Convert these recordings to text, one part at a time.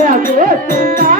ఎట్లా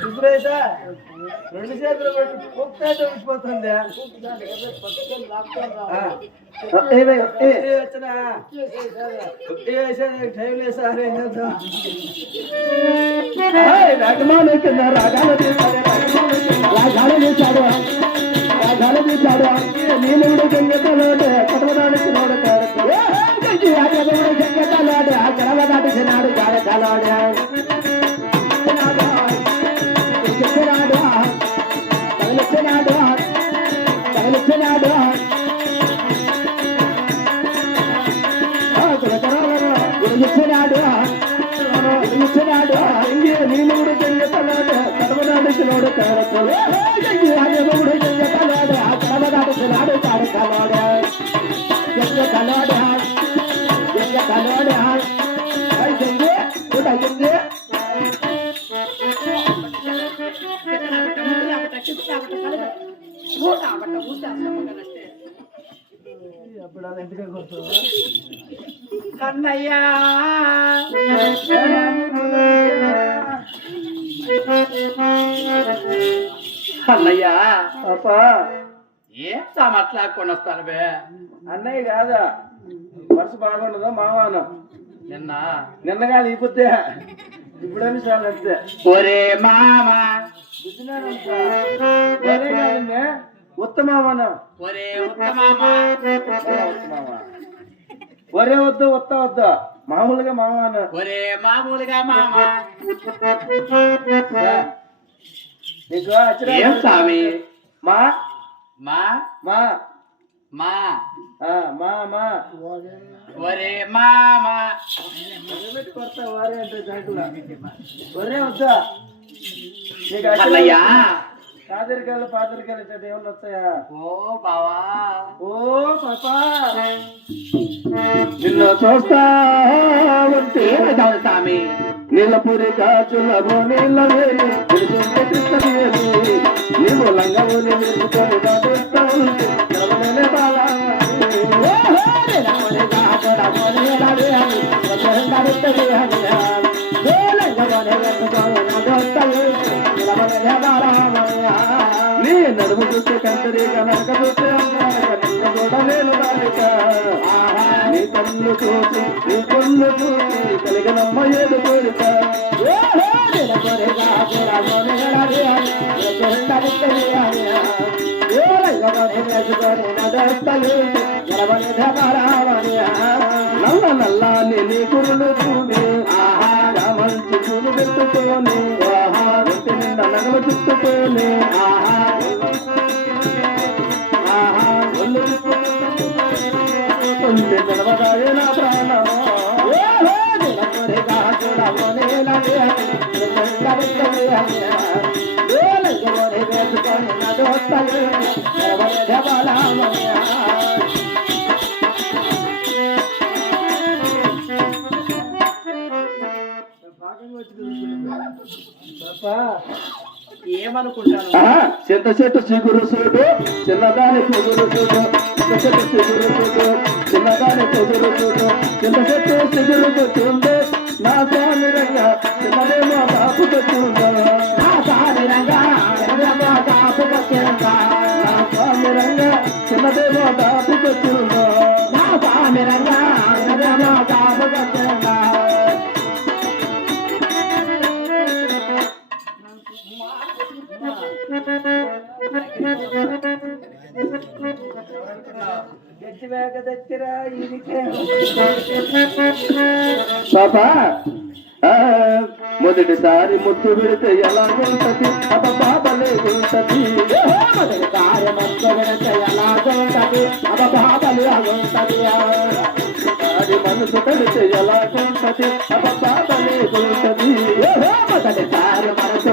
ఇప్పుడైతే రెండు చేతులు పెట్టి కుక్క అయితే ఉడిపోతుంది సార్ ఏం చేద్దాం? నీళ్ళు గంగతలోటే కడవడానికి నోడు గంగతలోటే நீலோட கண்ணத்தலோட கடவுளாடு சிலோட காரத்தோட కన్నయ్యా అన్నయ్యా పాపా ఏం సామట్లా కొనొస్తాను బే? అన్నయ్య కాదా? వరుస బాగుండదు మావాను? నిన్న. నిన్న కాదు ఈ పొద్దే. ఇప్పుడని చాలు అంతే. ఒరే మామ. ఉత్తమామను ఒరే ఉత్తమామ ఒరే వద్దు ఉత్త వద్దు? మామూలుగా మామాను ఒరే మామూలుగా మామ. నీకు అచ్చరా ఏం స్వామి? మా? మా? మా? మా? మా మా. ఒరే మామ. కొడతా అంటే ఒరే వద్దా? నీకు పాదరికాయలు ఇట్లా ఏమన్నా వచ్చాయా ఓ బావా. ఓ పాపా. నిన్ను చూస్తా ఉంటే స్వామి. నీలపురి కాచులము నీళ్ళ వేలి తెలుసుంటే నీవు లంగముని నిలుచుకొని బాలా. నీ నడుము చూస్తే కంటరీగా నడక చూస్తే నిన్న కూడా నేను బాలిక నీ కళ్ళు చూసి నీ కళ్ళు చూసి కలిగినమ్మ ఏడు కోరిక నల్ల నల్ల నీ గురులు చూని ఆహా మంచి చూలు పెట్టుకోని ఆహా నగలు చుట్టుకోని ఆహా ఉంటే నిలవదాయే నా ప్రాణమో. ఏమనుకుంటాను చింత చెట్టు చిగురు చూడు చిన్నదాని పొగురు చూడు చింత చెట్టు చిగురు చూడు చిన్నదాని పొగురు చూడు చింత చెట్టు చిగురు చూడు నా స్వామి రంగ చిన్నదేమో కాపు కొట్టుందో? నా స్వామి రంగ కాపు కొట్టిందా? నా స్వామి రంగ చిన్నదేమో కాపు కొట్టిందో? నా స్వామి రంగ చిన్నదేమో పాప మొదటిసారి ముద్దు పెడితే ఎలాగుంటది అబ్బ బాబలే ఉంటది. మొదటిసారి ముద్దు పెడితే ఎలాగుంటది అబ్బ బాబలే ఉంటది. ఆడి మనసు పెడితే ఎలాగుంటది అబ్బ బాబలే ఉంటది. మొదటిసారి మనసు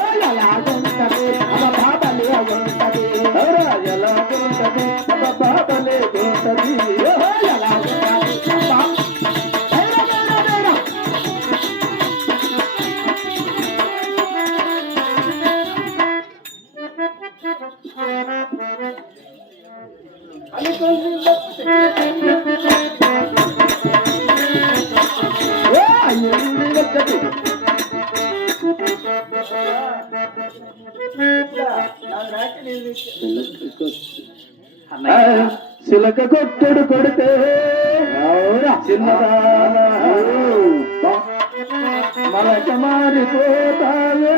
ఆ, చిలక కొట్టుడు కొడితే. చిన్నదానా. మలక మారిపోతావే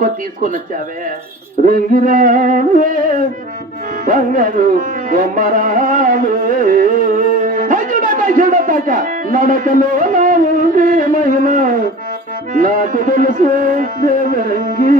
తినుకో తీసుకొని వచ్చావే. రంగిరావే బంగారు బొమ్మరావే నడకలో నా ఉంది మహిమ నాకు తెలుసు దేవరంగి.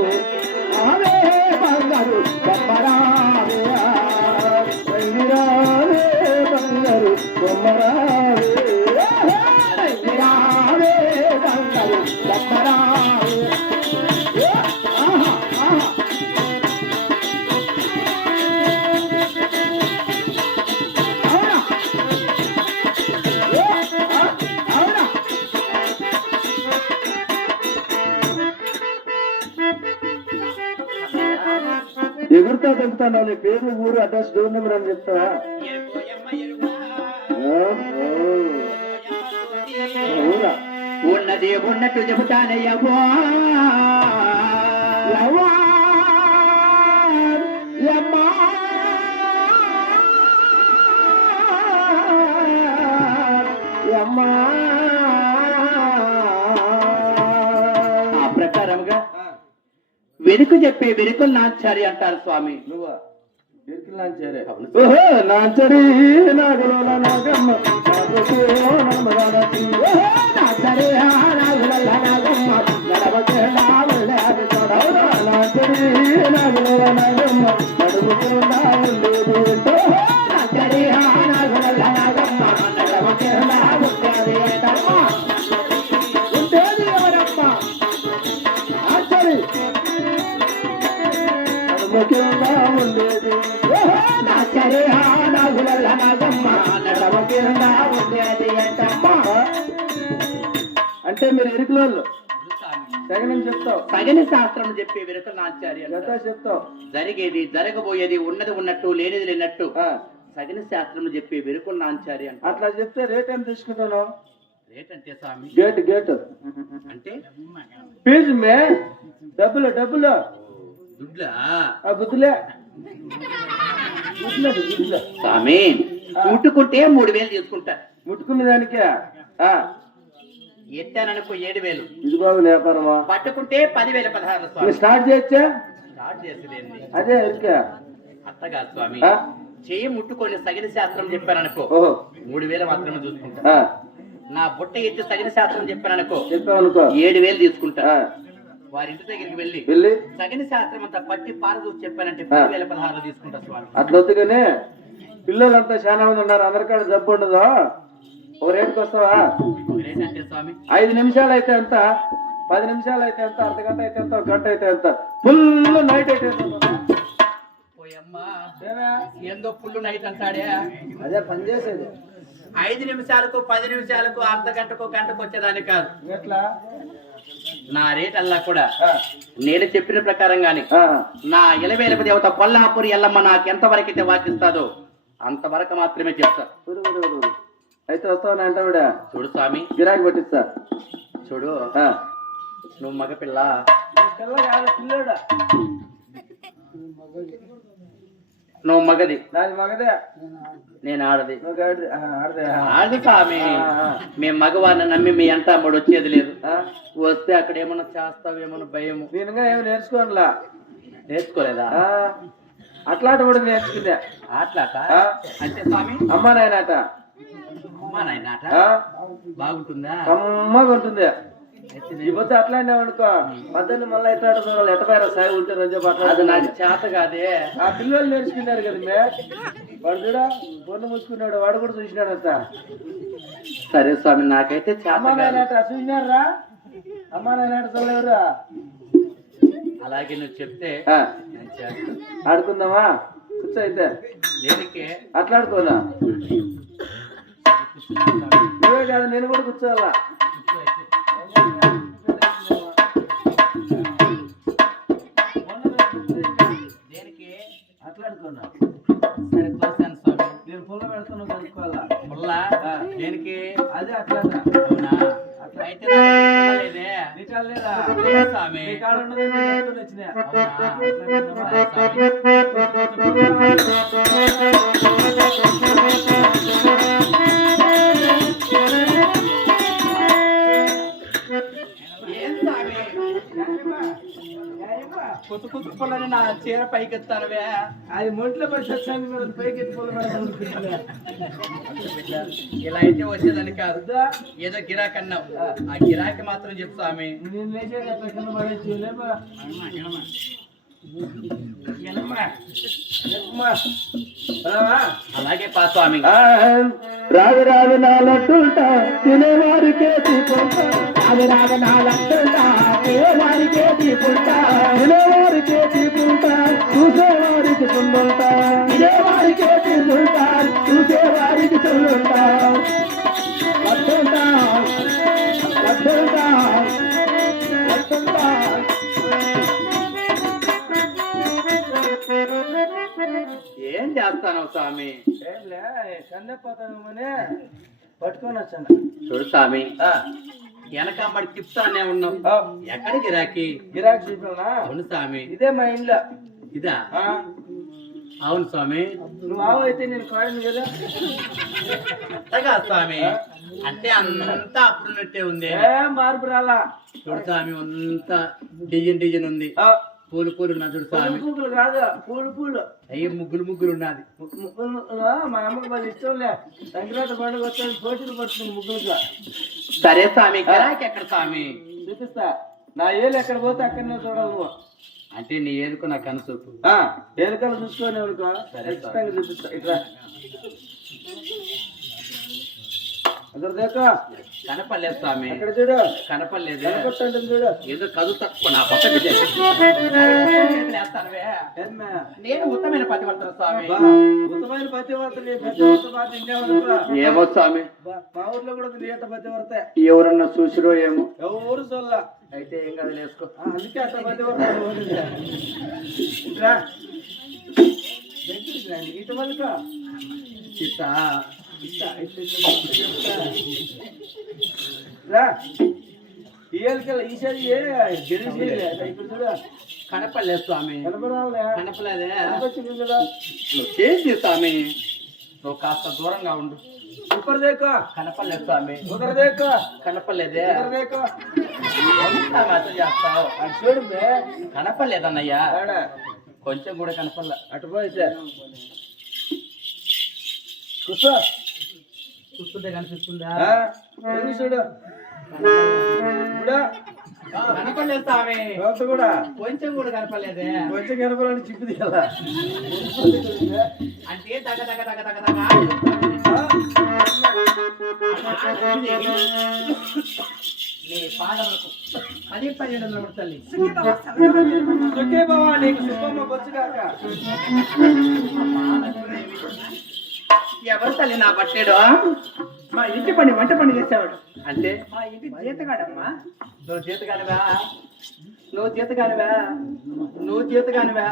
ఎగురుతా తెలుపుతాను నీ పేరు ఊరు అడ్రస్ డోర్ నెంబర్ అని చెప్తావా. ఊరా ఉన్నది ఉన్నట్టు చెబుతానయ్యవ్వా యవ్వా, వెనుక చెప్పే వెనుకలు నాచారి అంటారు స్వామి. నువ్వా? ఓహో నాచరి నాగలోల నాగమ్మ సగనం చెప్తావు? సగని శాస్త్రం చెప్పే అంటారు. చెప్తావు? జరిగేది జరగబోయేది ఉన్నది ఉన్నట్టు లేనిది లేనట్టు. ఆ, సగని శాస్త్రం చెప్పే వెనుకలు నాచారి అంటారు. అట్లా చెప్తే రేట్ ఎంత తీసుకుంటాను రేట్ అంటే స్వామి? Gate gate. అంటే? ఫీజు మే? డబ్బులు డబ్బులు. దుడ్లా? ఆ బుద్ధులే బుద్ధులేదు బుద్ధులే స్వామి ముట్టుకుంటే మూడు వేలు తీసుకుంటా. ముట్టుకునే దానికే? ఎత్తాననుకో ఏడు వేలు ఇది బాగు వ్యాపారమా పట్టుకుంటే పదివేల పదహారు స్వామి. స్టార్ట్ చేయొచ్చా? స్టార్ట్ చేసేదేంది? అదే ఎరుకే. అత్తగా స్వామి? చేయి ముట్టుకొని సగిన శాస్త్రం చెప్పాననుకో. ఓహో. మూడు వేల మాత్రమే చూసుకుంటా. నా బుట్ట ఎత్తి సగిన శాస్త్రం చెప్పాననుకో. చెప్పావు అనుకో ఏడు వేలు తీసుకుంటా. వారి ఇంటి దగ్గరికి వెళ్ళి వెళ్ళి? సగిన శాస్త్రం అంతా పట్టి పారదూసి చెప్పానంటే పదివేల పదహారు తీసుకుంటా స్వామి. అట్లా వద్దుగానే పిల్లలంతా చాలా మంది ఉన్నారు. అందరికాడ జబ్బు ఉండదు? ఒక రేటుకి వస్తావా ఐదు నిమిషాలు అయితే ఎంత? పది నిమిషాలు అయితే ఎంత? అర్ధ గంట అయితే ఎంత? గంట అయితే ఎంత? ఫుల్ నైట్ అయితే ఏందో పుల్లు నైట్ అంటాడే. అదే పని చేసేది. ఐదు నిమిషాలకు పది నిమిషాలకు అర్ధ గంటకు గంటకు వచ్చేదాన్ని కాదు. ఎట్లా? నా రేట్ అల్లా కూడా. నేను చెప్పిన ప్రకారంగానే. ఆ, నా ఇలవేలపు దేవత కొల్లాపురి ఎల్లమ్మ నాకు ఎంతవరకైతే వాకిస్తాదో అంతవరకు మాత్రమే చెప్తా. అయితే వస్తావని అంటావిడా చూడు స్వామి. గిరాకీ పట్టిస్తా. చూడు. ఆ. నువ్వు మగపిల్ల పిల్ల. కాదు, పిల్లోడా. నువ్వు మగది. నాది మగదే. నేను ఆడది. నువ్వు ఆడదే. స్వామి. మేము మగవారిని నమ్మి మీ అంట అమ్మడు వచ్చేది లేదు. ఆ? వస్తే అక్కడ ఏమన్నా చేస్తావేమో భయము? నేనుగా ఏమి నేర్చుకోనులా. నేర్చుకోలేదా? ఆ, అట్లాంటి కూడా నేర్చుకున్నా. ఆటలాట? ఆ? అంటే స్వామి? అమ్మ నాయనాట? బాగుంటుందా? కమ్మగా ఉంటుంది. పొద్దు అట్లానే అనుకో మధ్యలో మళ్ళీ ఎట్లా చూడాలి ఎట్టపోయారా సాయి ఉంటారని చెప్పి అట్లా అది నాకు చేత కాదే. ఆ పిల్లలు నేర్చుకున్నారు కదా మే. వాడు కూడా పొన్ను మూసుకున్నాడు వాడు కూడా చూసినాడంట. సరే స్వామి నాకైతే చేత చూసినారా? అమ్మ నాయనాట చూడలేవురా? అలాగే నువ్వు చెప్తే. ఆడుకుందామా? కూర్చో అయితే. దేనికి? అట్లా నువ్వే కాదు నేను కూడా కూర్చోవాలా దేనికి అట్లా ఆడుకోనా సరే తోసాను స్వామి నేను పుల్ల పెడతాను కలుపుకోవాలా పుల్ల దేనికి అదే అట్లా అవునా అయితే స్వామి వచ్చినా. అవునా స్వామి కొత్త కొత్త కుచ్చుకోలేని నా చీర పైకి ఎత్తానవే అది మొంట్లో పడిసొచ్చాను పైకి ఎత్తుకోవాలి ఇలా అయితే వచ్చేదని కాదు. ఏదో గిరాక్ అన్నావు ఆ గిరాకి మాత్రం చెప్తా ఆమె అలాగే పా స్వామి. రాజు రాజు నాలంటుంటా తినేవారికే రాజు రాజు నాలంటుంటా వారికే తీసుకుంటా. ఇదే వారికే తీసుకుంటా. వారికి చెల్లుంటా ఇదే వారికే తీసుకుంటా చూసే వారికి చెల్లుంటా వద్దుంటా ఏం చేస్తాను స్వామి? ఏం లే కన్నె పతనమనే పట్టుకొని వచ్చాను. చూడు స్వామి వెనకమ్మడి తిప్పుతానే ఉన్నాం ఎక్కడ గిరాకీ గిరాకీ చూపినా? అవును స్వామి. ఇదే మా ఇంట్లో ఇదా? అవును స్వామి. నువ్వు ఆవు అయితే నేను కాయను కదా? అంతగా స్వామి. అంటే అంతా అప్పుడున్నట్టే ఉంది. ఏ మార్పు రాలా. చూడు స్వామి అంతా డిజైన్ డిజైన్ ఉంది. పూలు పూలు ఉన్నా చూడు స్వామి. పూలు కాదు పూలు పూలు. అయ్యి ముగ్గులు ముగ్గులు ఉన్నది. ము- ముగ్గులు మా అమ్మకి బాగా ఇష్టంలే సంక్రాంతి పండుగ వచ్చాను పోటీలు పడుతుంది ముగ్గులుగా సరే స్వామి ఎక్కడ స్వామి? చూపిస్తా. నా ఏళ్ళు ఎక్కడ పోతే అక్కడనే చూడాలి నువ్వు అంటే నీ ఏదుకు నాకు కనుసూపు ఆ, ఏలకలు చూసుకొని ఎవరికో? ఖచ్చితంగా చూపిస్తా. ఇట్లా. అక్కడ దేకో? కనపడలేదు స్వామి. కనపడలేదు. ఏదో కదువు తక్కువ నా పక్కన? నేను ఉత్తమైన పతివర్తన స్వామి. ఉత్తమైన పతివర్తని ఏమో స్వామి. మా ఊర్లో కూడా ఈత పతివర్త. ఎవరన్నా చూసిరో ఏమో. ఎవరు చల్ల అయితే ఏం కాదు వేసుకో అందుకే అట్లా పతివర్త. ఇటు మలుక ఇయర్కల్ ఈసారి ఇప్పుడు చూడ. కనపడలే స్వామి. కనపడలేదే. స్వామి? నువ్వు కాస్త దూరంగా ఉండు. ఇప్పటిదేక కనపడలేదు స్వామి. కుదరదేక కనపడలేదే. ఎంత చేస్తావు? అది చూడు కనపడలేదన్నయ్యా. కొంచెం కూడా కనపడలే. అటుపోయి సార్. కూర్చో. చూస్తుంటే కనిపిస్తుందా? చూడు? కనపడలేదు స్వామి కూడా. కొంచెం కూడా కనపడలేదే. కొంచెం కనపడాలని చిప్పు తీయాలా? అంటే తగ తగ తగ తగ తగ. నీ పాదములకు పది పన్నెండు వందల తల్లి. సుఖే బావా నీకు సుబ్బమ్మ బొచ్చు కాక. ఎవరు తల్లి నా పట్టేడు మా ఇంటి పని వంట పని చేసేవాడు. అంటే? మా ఇంటి జీతగాడమ్మా. నువ్వు జీత కానివా నువ్వు జీత కానివా నువ్వు జీత కానివా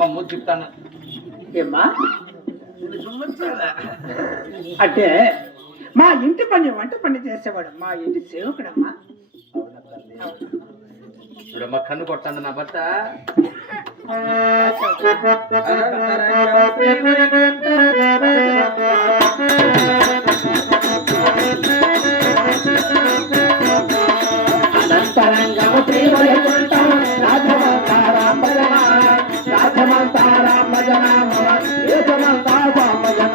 మా మూడు చెప్తాను. ఏమ్మా? అంటే మా ఇంటి పని వంట పని చేసేవాడు. మా ఇంటి సేవకుడమ్మా. చూడమ్మా కన్ను కొట్టాను నా భర్త. అనంతరంగము శ్రీవయకుంఠం రాధమంతారాం భజన రాధమంతారాం భజన రాధమంతారాం భజన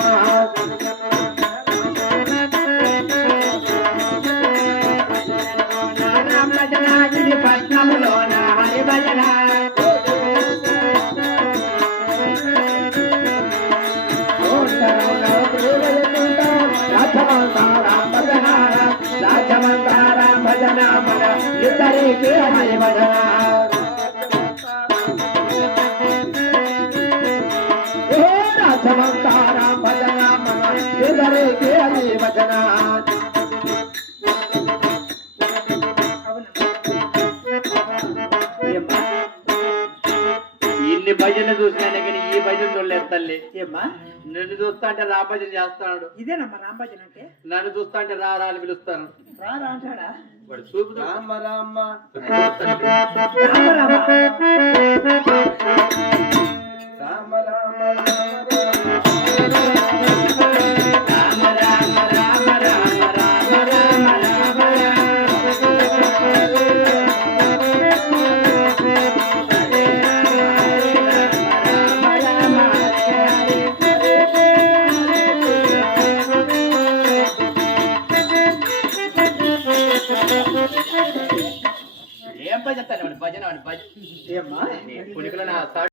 ఇన్ని భజనలు కానీ ఈ భజన చూడలేదు తల్లి. నిన్ను చూస్తా అంటే చేస్తాడు. ఇదేనమ్మా రామ అంటే? నన్ను చూస్తా అంటే రా అని పిలుస్తాను. రామ రామ. రామ రామ.